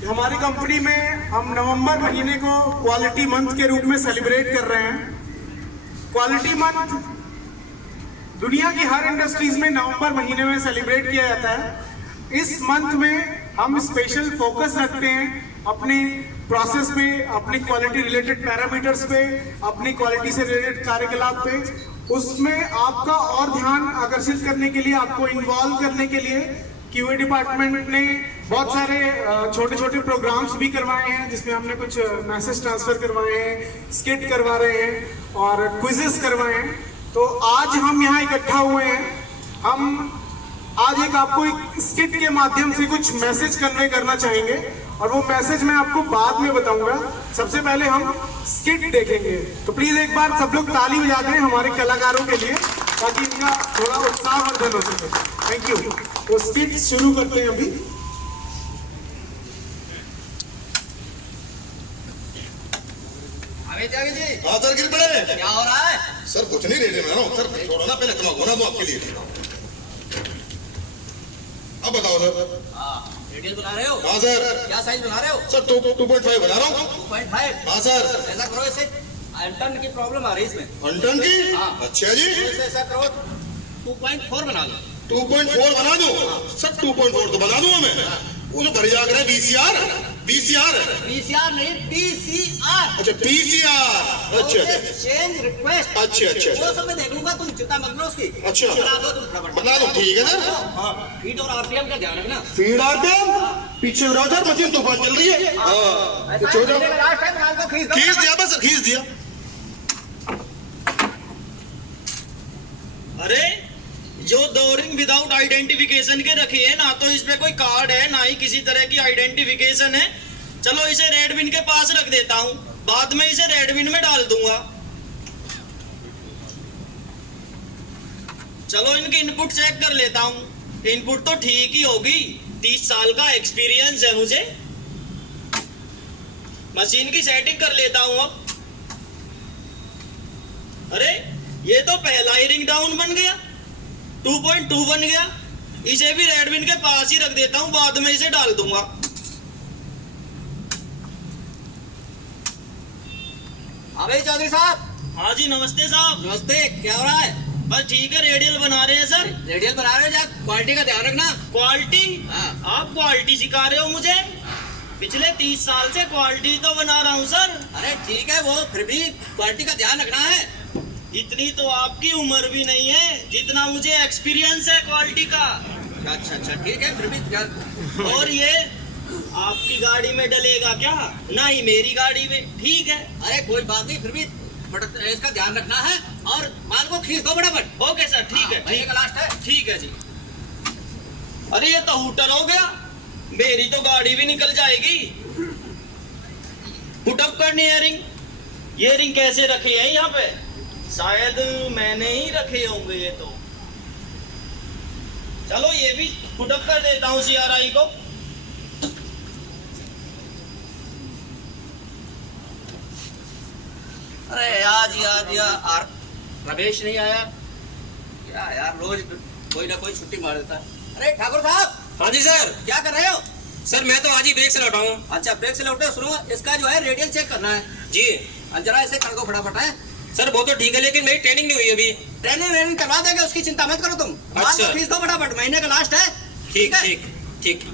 हमारी कंपनी में हम नवंबर महीने को क्वालिटी मंथ के रूप में सेलिब्रेट कर रहे हैं। क्वालिटी मंथ दुनिया की हर इंडस्ट्रीज में नवंबर महीने में सेलिब्रेट किया जाता है। इस मंथ में हम स्पेशल फोकस रखते हैं अपनी प्रोसेस पे, अपनी क्वालिटी रिलेटेड पैरामीटर्स पे, अपनी क्वालिटी से रिलेटेड कार्यकलाप पे। उसमें आपका और ध्यान आकर्षित करने के लिए, आपको इन्वॉल्व करने के लिए क्यूए डिपार्टमेंट ने बहुत सारे छोटे छोटे प्रोग्राम्स भी करवाए हैं, जिसमें हमने कुछ मैसेज ट्रांसफर करवाए हैं, स्किट करवा रहे हैं और क्विजेस करवाए हैं। तो आज हम यहाँ इकट्ठा हुए हैं। हम आज आपको एक स्किट के माध्यम से कुछ मैसेज कन्वे करना चाहेंगे और वो मैसेज मैं आपको बाद में बताऊंगा। सबसे पहले हम स्किट देखेंगे, तो प्लीज एक बार सब लोग ताली बजा दें हमारे कलाकारों के लिए, ताकि इनका थोड़ा उत्साहवर्धन हो सके। Thank you. तो स्किट शुरू करते हैं अभी। त्यागी जी। हाँ सर, गिर पड़े। क्या हो रहा है? सर कुछ नहीं, रेडी में हूँ सर। छोड़ो ना, पहले तुम होना दो आपके लिए। अब बताओ सर। रेडियल बना रहे हो? हाँ सर। क्या साइज बना रहे हो? सर 2.5 बना रहा हूँ। 2.5? हाँ सर। ऐसा करो, इसे अंटन की प्रॉब्लम आ रही है इसमें। अंटन की? हाँ। अच्छा जी। तो ऐसा करो 2.4 बना दो। 2.4 बना दो सर। 2.4 तो बना दूंगा मैं। वो जो घर जाकर है VCR VCR नहीं, PCR। अच्छा PCR। अच्छा चेंज रिक्वेस्ट। अच्छा वो सब मैं देख लूंगा, तुम चिंता मत करो उसकी। अच्छा। बना दो तुम फटाफट। बता दो, ठीक है सर। हाँ, फीट और RPM का ध्यान रखना। फीड आते पीछे हो रहा सर, मशीन तूफान चल रही है। ऐसा है, महीने का लास्ट टाइम माल को खींच दो। खींच दिया बस, खींच दिया। अरे जो दो रिंग विदाउट आइडेंटिफिकेशन के रखे हैं ना, तो इस पे कोई कार्ड है ना ही किसी तरह की आइडेंटिफिकेशन है। चलो इसे रेडविन के पास रख देता हूँ, बाद में इसे रेडविन में डाल दूंगा। चलो इनकी इनपुट चेक कर लेता हूँ। इनपुट तो ठीक ही होगी, 30 साल का एक्सपीरियंस है मुझे। मशीन की सेटिंग कर लेता हूँ अब। अरे ये तो पहला ही रिंग डाउन बन गया, 2.2 बन गया। इसे भी रेडविन के पास ही रख देता हूं, बाद में इसे डाल दूंगा। अबे चौधरी साहब। हाँ जी, नमस्ते साहब। नमस्ते, क्या हो रहा है? बस ठीक है, रेडियल बना रहे हैं सर। रेडियल बना रहे हो? जा क्वालिटी का ध्यान रखना। क्वालिटी? हाँ। आप क्वालिटी सिखा रहे हो मुझे? पिछले 30 साल से क्वालिटी तो बना रहा हूँ सर। अरे ठीक है, वो फिर भी क्वालिटी का ध्यान रखना है। इतनी तो आपकी उम्र भी नहीं है जितना मुझे एक्सपीरियंस है क्वालिटी का। अच्छा ठीक है, फिर भी और ये आपकी गाड़ी में डलेगा क्या? ना ही मेरी गाड़ी में। ठीक है। अरे कोई बात नहीं, फिर भी इसका ध्यान रखना है और माल को खींच दो फटाफट। ओके सर, ठीक है। महीने का लास्ट है। ठीक है जी। अरे ये तो हूटर हो गया, मेरी तो गाड़ी भी निकल जाएगी। पुटअप करनी है रिंग। ये रिंग कैसे रखी है यहाँ पे? शायद मैंने ही रखे होंगे ये तो। चलो ये भी पुटअप कर देता हूँ CRI को। अरे आज यार रमेश नहीं आया क्या यार? रोज कोई ना कोई छुट्टी मार देता है। अरे ठाकुर साहब। हाँ जी सर। क्या कर रहे हो? सर मैं तो आज ही ब्रेक से लौटा हूँ। अच्छा, ब्रेक से लौटे। सुनो, इसका जो है रेडियल चेक करना है जी। जरा इसे कर दो फटाफट। है सर वो तो ठीक है, लेकिन मेरी ट्रेनिंग नहीं हुई अभी। ट्रेनिंग करवा देंगे, उसकी चिंता मत करो तुम। माल अच्छा। को खींच दो फटाफट, महीने का लास्ट है। ठीक है? ठीक ठीक।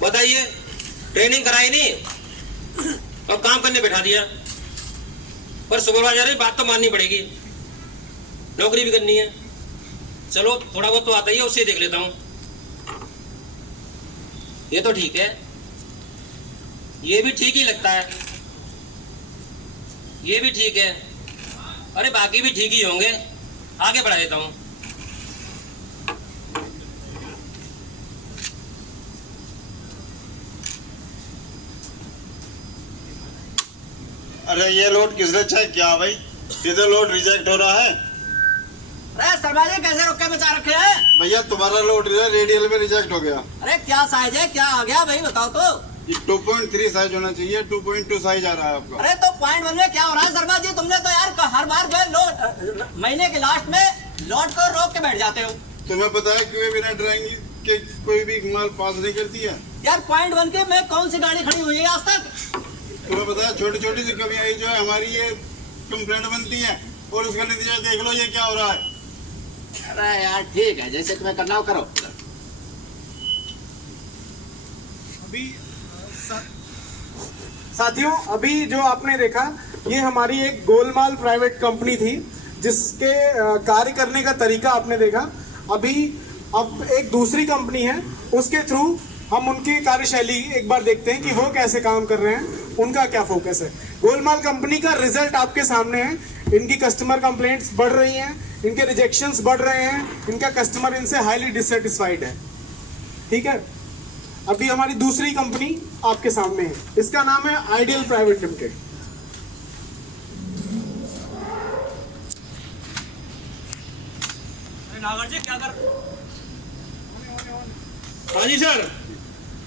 बताइए, ट्रेनिंग कराई नहीं और काम करने बैठा दिया। पर सुपरवाइजर की बात तो माननी पड़ेगी, नौकरी भी करनी है। चलो थोड़ा बहुत तो आता ही है, उससे देख लेता हूँ। ये तो ठीक है, ये भी ठीक ही लगता है, ये भी ठीक है। अरे बाकी भी ठीक ही होंगे, आगे बढ़ा देता हूँ। अरे ये लोड किसने चेक किया भाई? ये तो लोड रिजेक्ट हो रहा है। अरे शर्मा जी, कैसे रुके बचा रखे हैं? भैया तुम्हारा लोड रेडियल में रिजेक्ट हो गया। अरे क्या साइज है, क्या आ गया भाई बताओ तो। ये 2.3 साइज होना चाहिए, 2.2 साइज आ रहा है आपका। अरे तो 0.1 में क्या हो रहा है शर्मा जी? तुमने तो यार हर बार जो है महीने के लास्ट में लोड को रोक के बैठ जाते हो। तुम्हें पता है क्यों बिना ड्राइंग के कोई भी माल पास नहीं करती है? यार पॉइंट 1 के में कौन सी गाड़ी खड़ी हुई है आज तक? तुम्हें पता है छोटी छोटी सी कमी आई जो है हमारी ये कंप्लेंट बनती है और उसका नतीजा देख लो ये क्या हो रहा है। अरे यार ठीक है, जैसे तुम्हें करना हो करो। अभी साथियों, अभी जो आपने देखा ये हमारी एक गोलमाल प्राइवेट कंपनी थी जिसके कार्य करने का तरीका आपने देखा। अब एक दूसरी कंपनी है, उसके थ्रू हम उनकी कार्यशैली एक बार देखते हैं कि वो कैसे काम कर रहे हैं, उनका क्या फोकस है। गोलमाल कंपनी का रिजल्ट आपके सामने है। इनकी कस्टमर कंप्लेंट्स बढ़ रही हैं, इनके रिजेक्शंस बढ़ रहे हैं, इनका कस्टमर इनसे हाईली डिससेटिस्फाइड है। ठीक है, अभी हमारी दूसरी कंपनी आपके सामने है, इसका नाम है आइडियल प्राइवेट लिमिटेड। नागर जी क्या कर हाँ जी सर।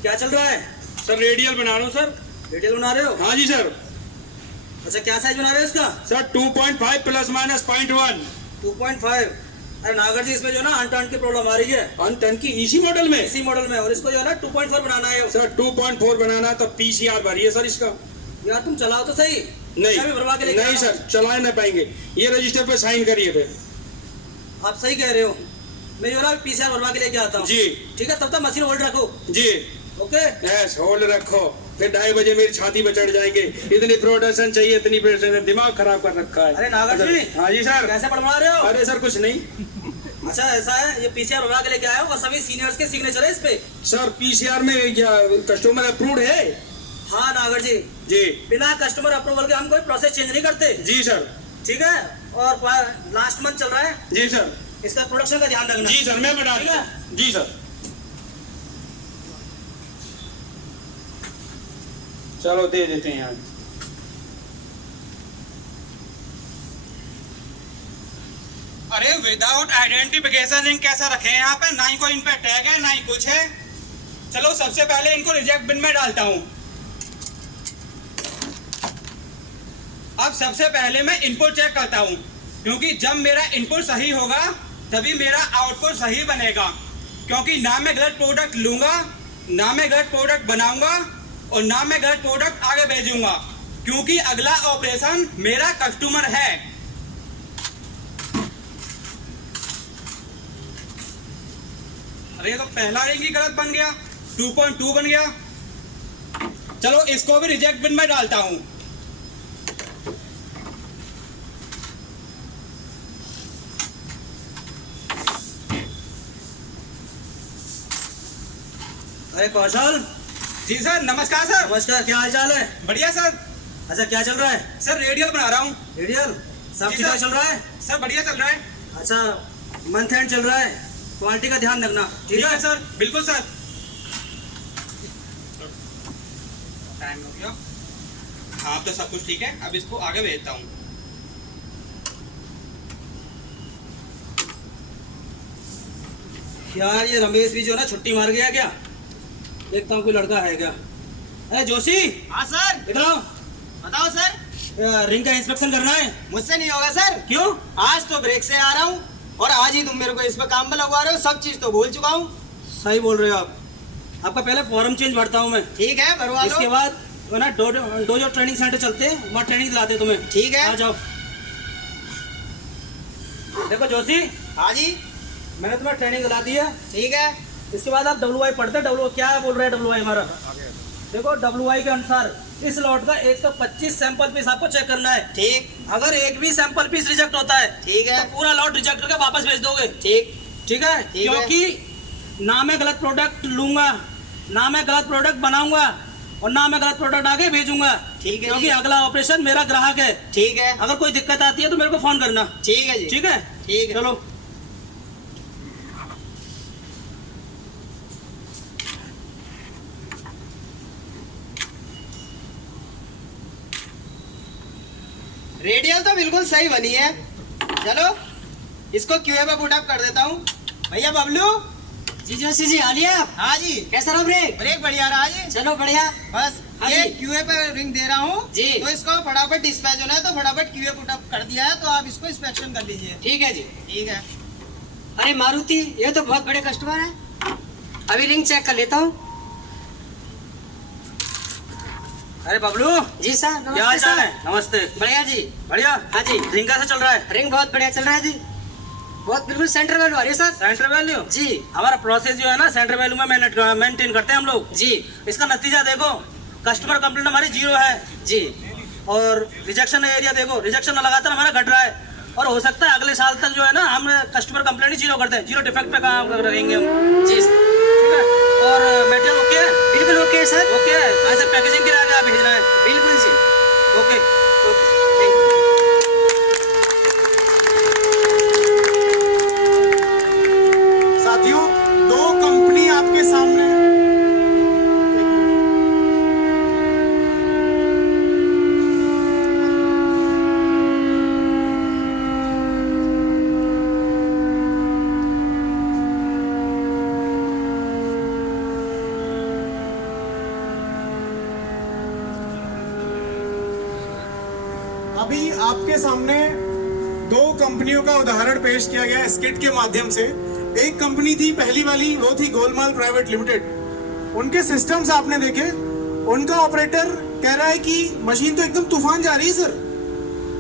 क्या चल रहा है? सर रेडियल बना रहा हूँ सर। रेडियल बना रहे हो? हाँ जी सर। अच्छा क्या साइज बना रहे हो इसका? Sir 2.5 plus minus 0.1। 2.5। अरे नागर जी इसमें जो है ना अनटर्न की प्रॉब्लम आ रही है, अनटर्न की इसी मॉडल में? इसी मॉडल में, और इसको जो है ना 2.4 बनाना है। सर 2.4 बनाना तो PCR भरी है सर इसका। यार तुम चलाओ तो सही। नहीं चाबी भरवा के लेके नहीं आओ। सर, चला नहीं पाएंगे। ये रजिस्टर पे साइन करिए थे। आप सही कह रहे हो, मैं जो है ना PCR भरवा के लेके आता हूँ। जी ठीक है, तब तक मशीन होल्ड रखो। जी ओके। यस, होल्ड रखो। फिर 2:30 बजे मेरी छाती पे चढ़ जाएंगे। इतनी प्रोडक्शन चाहिए, इतनी प्रोडक्शन, दिमाग खराब कर रखा है। अरे नागर जी। हाँ जी सर। कैसे बनवा रहे हो? अरे सर कुछ नहीं। अच्छा ऐसा है, ये PCR भरवा के लेके आए हो और सभी सीनियर्स के सिग्नेचर है इस पे। सर PCR में क्या कस्टमर अप्रूव्ड है? हाँ नागर जी, जी बिना कस्टमर अप्रूवल के हम कोई प्रोसेस चेंज नहीं करते। जी सर। ठीक है, और लास्ट मंथ चल रहा है, जी सर। इसका प्रोडक्शन का ध्यान रखना। जी सर, मैं बता ठीक है? जी सर। चलो दे देते हैं यार। अरे विदाउट आइडेंटिफिकेशन लिंक कैसा रखे हैं यहाँ पे? ना ही कोई इन पे टैग है, ना ही कुछ है। चलो सबसे पहले इनको रिजेक्ट बिन में डालता हूँ। अब सबसे पहले मैं इनपुट चेक करता हूँ, क्योंकि जब मेरा इनपुट सही होगा तभी मेरा आउटपुट सही बनेगा। क्योंकि ना मैं गलत प्रोडक्ट लूंगा, ना मैं गलत प्रोडक्ट बनाऊंगा, और ना मैं गलत प्रोडक्ट आगे भेजूंगा, क्योंकि अगला ऑपरेशन मेरा कस्टमर है। अरे ये तो पहला रिंग ही गलत बन गया, 2.2 बन गया। चलो इसको भी रिजेक्ट बिन में डालता हूं। अरे कौशल। जी सर, नमस्कार सर। नमस्कार, क्या हाल चाल है? बढ़िया सर। अच्छा क्या चल रहा है? सर रेडियल बना रहा हूँ। रेडियल सब जी ठीक ठाक सर। चल रहा है? सर बढ़िया चल रहा है। अच्छा मंथ एंड चल रहा है, क्वालिटी का ध्यान रखना। ठीक है सर, बिल्कुल सर। टाइम हो गया। हाँ अब तो सब कुछ ठीक है, अब इसको आगे भेजता हूँ। यार ये रमेश भी जो है ना छुट्टी मार गया क्या? देखता हूँ कोई लड़का है क्या। अरे जोशी। हाँ सर। इधर आओ। बताओ सर। रिंग का इंस्पेक्शन करना है। मुझसे नहीं होगा सर। क्यों? आज तो ब्रेक से आ रहा हूँ और आज ही तुम मेरे को इस पे काम में लगवा रहे हो। सब चीज तो भूल चुका हूँ। सही बोल रहे हो आप। आपका पहले फॉर्म चेंज भरता हूँ मैं। ठीक है, भरवा लो। इसके बाद वो ना डोजो ट्रेनिंग सेंटर चलते हैं, वहाँ ट्रेनिंग दिलाते तुम्हें। ठीक है। आ जाओ। देखो जोशी, हाँ जी। मैंने तुम्हें ट्रेनिंग दिला दी है। ठीक है। इसके बाद आप WI पढ़ते। W क्या बोल रहे हैं WI हमारा? देखो WI के अनुसार इस लॉट का 125 सैंपल पीस आपको चेक करना है। ठीक। अगर एक भी सैंपल पीस रिजेक्ट होता है ठीक है। तो पूरा लॉट रिजेक्ट करके वापस भेज दोगे। ठीक। ठीक है? ठीक है। क्योंकि ना मैं गलत प्रोडक्ट लूंगा, ना मैं गलत प्रोडक्ट बनाऊंगा, और ना मैं गलत प्रोडक्ट आगे भेजूंगा। ठीक है क्योंकि जी। अगला ऑपरेशन मेरा ग्राहक है। ठीक है। अगर कोई दिक्कत आती है तो मेरे को फोन करना। ठीक है जी। ठीक है? ठीक है। चलो। रेडियल तो बिल्कुल सही बनी है। चलो इसको QA पे पुट अप कर देता हूँ। भैया बबलू। जी जोशी जी, आ लिए आप? हाँ जी। कैसा रहा ब्रेक? ब्रेक बढ़िया रहा जी। चलो बढ़िया। बस हाँ ये जी। QA पे रिंग दे रहा हूँ जी। तो इसको फटाफट डिस्पैच होना है, तो फटाफट QA पुट अप कर दिया है, तो आप इसको इंस्पेक्शन कर लीजिए। ठीक है जी। ठीक है। अरे मारुति, ये तो बहुत बड़े कस्टमर है। अभी रिंग चेक कर लेता हूँ। अरे बबलू, जी सर, क्या हाल नमस्ते चाल सर। है? नमस्ते। बढ़िया जी। बढ़िया। हाँ जी। रिंग कैसा चल रहा है? रिंग बहुत बढ़िया चल रहा है जी, बहुत बिल्कुल सेंटर वैल्यू आ रही है सर। सेंटर वैल्यू जी हमारा प्रोसेस जो है ना सेंटर वैल्यू में मेंटेन करते हैं हम लोग। जी इसका नतीजा देखो, कस्टमर कंप्लेंट हमारी 0 है जी। और रिजेक्शन एरिया देखो, रिजेक्शन लगातार हमारा घट रहा है और हो सकता है अगले साल तक जो है ना हम कस्टमर कंप्लेंट ही 0 करते हैं, 0 डिफेक्ट पे काम रहेंगे हम। जी ठीक है, और मटेरियल ओके है? बिल्कुल ओके है सर। ओके है, ऐसे पैकेजिंग के लिए आगे आप भेजना है। बिल्कुल जी। ओके। Okay thank you. साथियों, 2 कंपनी आपके सामने। अभी आपके सामने 2 कंपनियों का उदाहरण पेश किया गया स्किट के माध्यम से। एक कंपनी थी पहली वाली, वो थी गोलमाल प्राइवेट लिमिटेड। उनके सिस्टम्स आपने देखे, उनका ऑपरेटर कह रहा है कि मशीन तो एकदम तूफान जा रही है सर।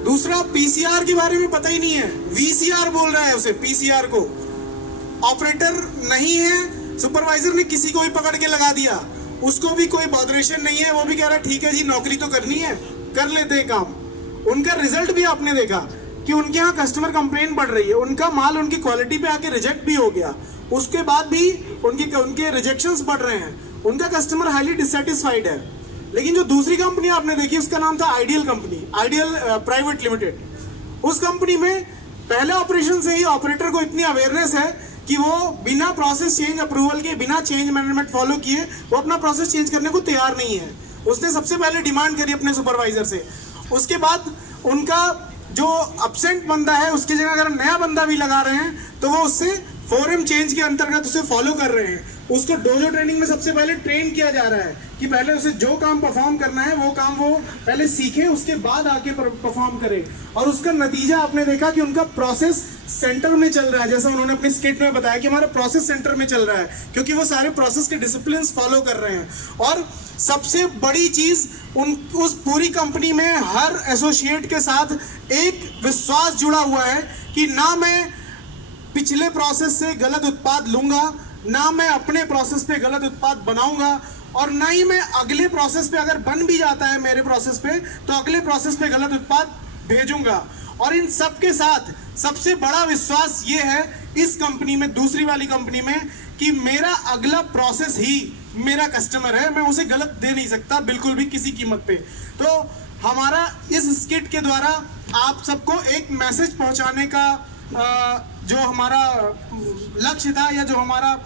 दूसरा, पीसीआर के बारे में पता ही नहीं है, वीसीआर बोल रहा है उसे, पीसीआर को। ऑपरेटर नहीं है, सुपरवाइजर ने किसी को भी पकड़ के लगा दिया, उसको भी कोई बॉदरेशन नहीं है, वो भी कह रहा है ठीक है जी, नौकरी तो करनी है, कर लेते हैं काम। उनका रिजल्ट भी आपने देखा कि उनके यहाँ कस्टमर कंप्लेन बढ़ रही है, उनका माल उनकी क्वालिटी पे आके रिजेक्ट भी हो गया, उसके बाद भी उनके रिजेक्शंस बढ़ रहे हैं, उनका कस्टमर हाईली डिससेटिस्फाइड है। लेकिन जो दूसरी कंपनी आपने देखी उसका नाम था ideal company, ideal private limited. उस कंपनी में पहले ऑपरेशन से ही ऑपरेटर को इतनी अवेयरनेस है कि वो बिना प्रोसेस चेंज अप्रूवल के, बिना चेंज मैनेजमेंट फॉलो किए वो अपना प्रोसेस चेंज करने को तैयार नहीं है। उसने सबसे पहले डिमांड करी अपने सुपरवाइजर से। उसके बाद उनका जो एब्सेंट बंदा है उसकी जगह अगर नया बंदा भी लगा रहे हैं तो वो उससे 4M चेंज के अंतर्गत उसे फॉलो कर रहे हैं। उसको डोजो ट्रेनिंग में सबसे पहले ट्रेन किया जा रहा है कि पहले उसे जो काम परफॉर्म करना है वो काम वो पहले सीखे, उसके बाद आके परफॉर्म करे। और उसका नतीजा आपने देखा कि उनका प्रोसेस सेंटर में चल रहा है, जैसा उन्होंने अपनी स्किट में बताया कि हमारा प्रोसेस सेंटर में चल रहा है, क्योंकि वो सारे प्रोसेस के डिसिप्लिन फॉलो कर रहे हैं। और सबसे बड़ी चीज, उस पूरी कंपनी में हर एसोसिएट के साथ एक विश्वास जुड़ा हुआ है कि ना मैं पिछले प्रोसेस से गलत उत्पाद लूंगा, ना मैं अपने प्रोसेस पे गलत उत्पाद बनाऊंगा, और ना ही मैं अगले प्रोसेस पे, अगर बन भी जाता है मेरे प्रोसेस पे, तो अगले प्रोसेस पे गलत उत्पाद भेजूंगा। और इन सब के साथ सबसे बड़ा विश्वास ये है इस कंपनी में, दूसरी वाली कंपनी में, कि मेरा अगला प्रोसेस ही मेरा कस्टमर है, मैं उसे गलत दे नहीं सकता बिल्कुल भी किसी कीमत पे। तो हमारा इस स्किट के द्वारा आप सबको एक मैसेज पहुंचाने का जो हमारा लक्ष्य था या जो हमारा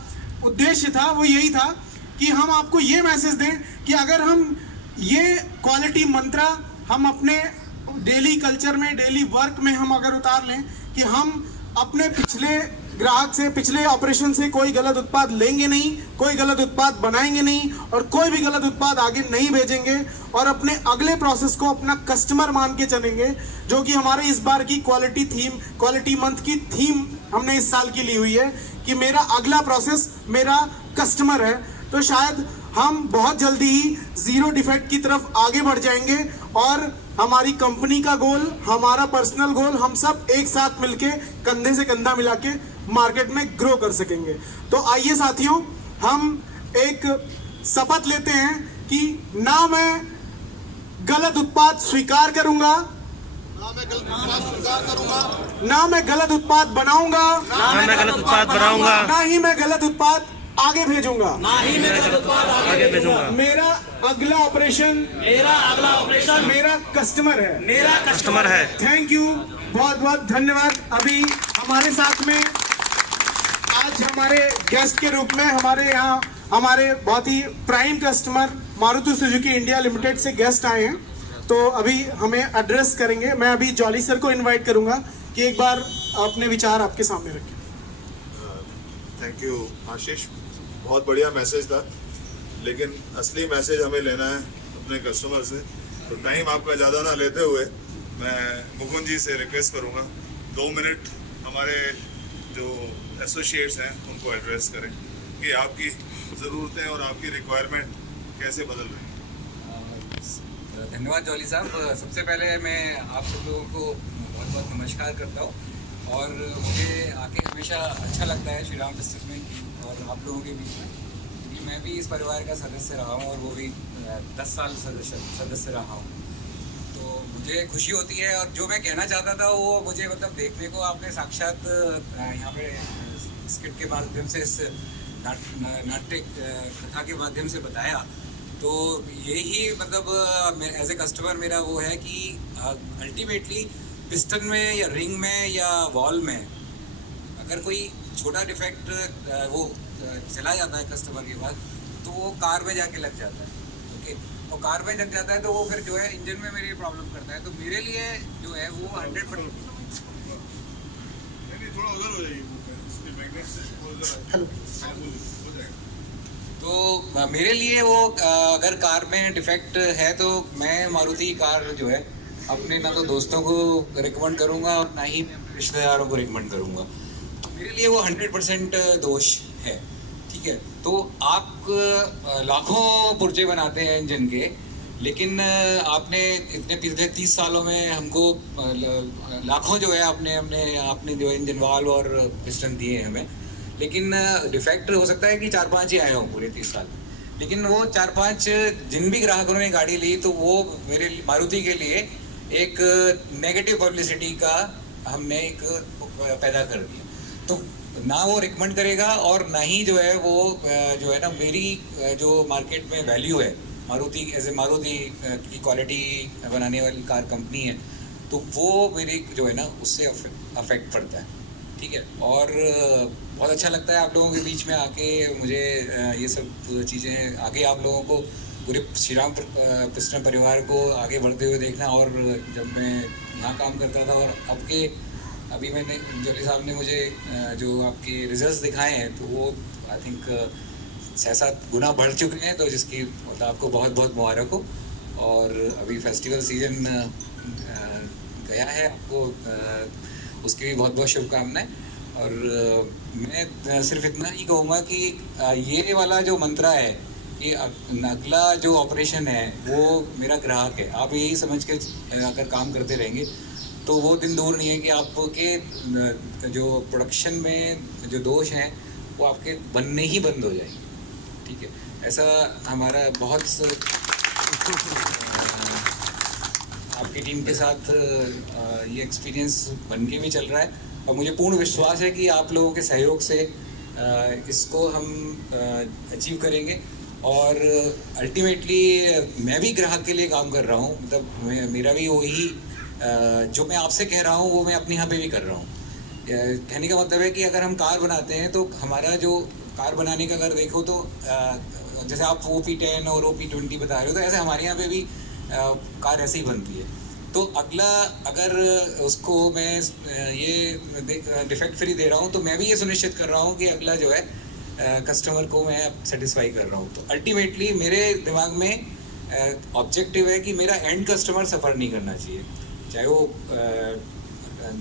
उद्देश्य था वो यही था कि हम आपको ये मैसेज दें कि अगर हम ये क्वालिटी मंत्रा हम अपने डेली कल्चर में, डेली वर्क में हम अगर उतार लें कि हम अपने पिछले ग्राहक से, पिछले ऑपरेशन से कोई गलत उत्पाद लेंगे नहीं, कोई गलत उत्पाद बनाएंगे नहीं और कोई भी गलत उत्पाद आगे नहीं भेजेंगे, और अपने अगले प्रोसेस को अपना कस्टमर मान के चलेंगे, जो कि हमारे इस बार की क्वालिटी मंथ की थीम हमने इस साल की ली हुई है कि मेरा अगला प्रोसेस मेरा कस्टमर है। तो शायद हम बहुत जल्दी ही 0 डिफेक्ट की तरफ आगे बढ़ जाएंगे और हमारी कंपनी का गोल, हमारा पर्सनल गोल, हम सब एक साथ मिलके कंधे से कंधा मिला के मार्केट में ग्रो कर सकेंगे। तो आइए साथियों, हम एक शपथ लेते हैं कि ना मैं गलत उत्पाद स्वीकार करूंगा, ना मैं गलत उत्पाद बनाऊंगा, ना ही मैं गलत उत्पाद आगे भेजूंगा, मेरा अगला ऑपरेशन मेरा कस्टमर है। थैंक यू, बहुत बहुत धन्यवाद। अभी हमारे साथ में आज हमारे गेस्ट के रूप में हमारे यहाँ हमारे बहुत ही prime customer Maruti Suzuki India Limited से गेस्ट आए हैं, तो अभी हमें एड्रेस करेंगे। मैं अभी जॉली सर को इनवाइट करूंगा कि एक बार अपने विचार आपके सामने रखें। थैंक यू आशीष, बहुत बढ़िया मैसेज था, लेकिन असली मैसेज हमें लेना है अपने कस्टमर से। तो टाइम आपका ज़्यादा ना लेते हुए मैं मुकुंद जी से रिक्वेस्ट करूंगा 2 मिनट हमारे जो एसोसिएट्स हैं उनको एड्रेस करें कि आपकी ज़रूरतें और आपकी रिक्वायरमेंट कैसे बदल रही है? धन्यवाद जॉली साहब। सबसे पहले मैं आप सब लोगों को बहुत बहुत नमस्कार करता हूँ और मुझे आके हमेशा अच्छा लगता है श्री राम डिस्ट्रिक्ट में और आप लोगों के बीच में, क्योंकि मैं भी इस परिवार का सदस्य रहा हूँ और वो भी 10 साल सदस्य रहा हूँ। तो मुझे खुशी होती है और जो मैं कहना चाहता था वो मुझे मतलब देखने को आपने साक्षात यहाँ पे स्किट के माध्यम से, इस नाट्य कथा के माध्यम से बताया। तो यही मतलब एज ए कस्टमर मेरा वो है कि अल्टीमेटली पिस्टन में या रिंग में या वॉल में अगर कोई छोटा डिफेक्ट वो चला जाता है कस्टमर के पास, तो वो कार में जाके लग जाता है। ओके, और कार में लग जाता है तो वो फिर जो है इंजन में मेरी प्रॉब्लम करता है। तो मेरे लिए जो है वो 100% थोड़ा उधर हो जाइए, तो मेरे लिए वो अगर कार में डिफेक्ट है तो मैं मारुति कार जो है अपने ना तो दोस्तों को रिकमेंड करूँगा और ना ही रिश्तेदारों को रिकमेंड करूँगा। तो मेरे लिए वो 100% दोष है। ठीक है, तो आप लाखों पुर्जे बनाते हैं इंजन के, लेकिन आपने इतने पिछले 30 सालों में हमको लाखों जो है आपने जो इंजन वाल्व और पिस्टन दिए हैं हमें, लेकिन डिफेक्ट हो सकता है कि 4-5 ही आए हों पूरे 30 साल में। लेकिन वो 4-5 जिन भी ग्राहकों ने गाड़ी ली तो वो मेरे मारुति के लिए एक नेगेटिव पब्लिसिटी का हमने एक पैदा कर दिया। तो ना वो रिकमेंड करेगा और ना ही जो है वो जो है ना मेरी जो मार्केट में वैल्यू है मारुति एज ए मारुति की क्वालिटी बनाने वाली कार कंपनी है, तो वो मेरी जो है ना उससे अफेक्ट पड़ता है। ठीक है, और बहुत अच्छा लगता है आप लोगों के बीच में आके मुझे ये सब चीज़ें आगे आप लोगों को पूरे श्री राम पिस्टन परिवार को आगे बढ़ते हुए देखना। और जब मैं यहाँ काम करता था और अभी मैंने जोली साहब ने मुझे जो आपके रिजल्ट्स दिखाए हैं तो वो आई थिंक 6-7 गुना बढ़ चुके हैं, तो जिसकी मतलब आपको बहुत बहुत मुबारक हो। और अभी फेस्टिवल सीजन गया है, आपको उसकी भी बहुत बहुत शुभकामनाएं। और मैं सिर्फ इतना ही कहूँगा कि ये वाला जो मंत्रा है कि अगला जो ऑपरेशन है वो मेरा ग्राहक है, आप यही समझ के अगर काम करते रहेंगे तो वो दिन दूर नहीं है कि आपके जो प्रोडक्शन में जो दोष हैं वो आपके बनने ही बंद हो जाएंगे। ठीक है, ऐसा हमारा बहुत आपकी टीम के साथ ये एक्सपीरियंस बन के भी चल रहा है और मुझे पूर्ण विश्वास है कि आप लोगों के सहयोग से इसको हम अचीव करेंगे। और अल्टीमेटली मैं भी ग्राहक के लिए काम कर रहा हूँ, मतलब मेरा भी वही जो मैं आपसे कह रहा हूँ वो मैं अपने यहाँ पे भी कर रहा हूँ। कहने का मतलब है कि अगर हम कार बनाते हैं तो हमारा जो कार बनाने का अगर देखो तो जैसे आप OP10 और OP20 बता रहे हो, तो ऐसे हमारे यहाँ पे भी कार ऐसे ही बनती है। तो अगला अगर उसको मैं ये डिफेक्ट फ्री दे रहा हूँ तो मैं भी ये सुनिश्चित कर रहा हूँ कि अगला जो है कस्टमर को मैं सेटिस्फाई कर रहा हूँ। तो अल्टीमेटली मेरे दिमाग में ऑब्जेक्टिव है कि मेरा एंड कस्टमर सफ़र नहीं करना चाहिए, चाहे वो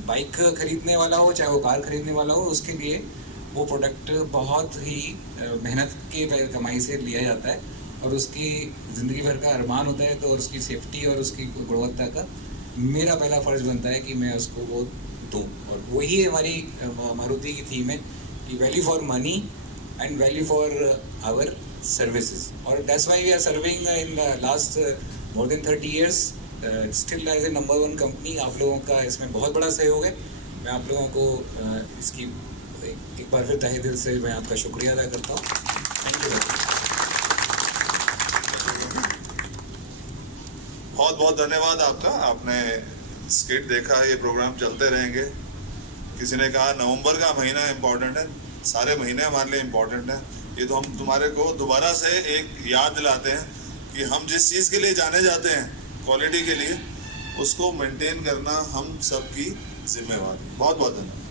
बाइक खरीदने वाला हो चाहे वो कार खरीदने वाला हो, उसके लिए वो प्रोडक्ट बहुत ही मेहनत के कमाई से लिया जाता है और उसकी ज़िंदगी भर का अरमान होता है। तो उसकी सेफ्टी और उसकी गुणवत्ता का मेरा पहला फ़र्ज़ बनता है कि मैं उसको वो दूँ। और वही हमारी मारुति की थीम है कि value for money and value for our services. और that's why we are serving in the last more than 30 years still as a number 1 company. आप लोगों का इसमें बहुत बड़ा सहयोग है। मैं आप लोगों को इसकी एक बार फिर तहे दिल से मैं आपका शुक्रिया अदा करता हूँ। Thank you. बहुत बहुत धन्यवाद आपका। आपने स्किट देखा, ये प्रोग्राम चलते रहेंगे। किसी ने कहा नवंबर का महीना इम्पोर्टेंट है, सारे महीने हमारे लिए इम्पोर्टेंट है। ये तो हम तुम्हारे को दोबारा से एक याद दिलाते हैं कि हम जिस चीज़ के लिए जाने जाते हैं क्वालिटी के लिए, उसको मेंटेन करना हम सबकी जिम्मेवारी। बहुत बहुत धन्यवाद।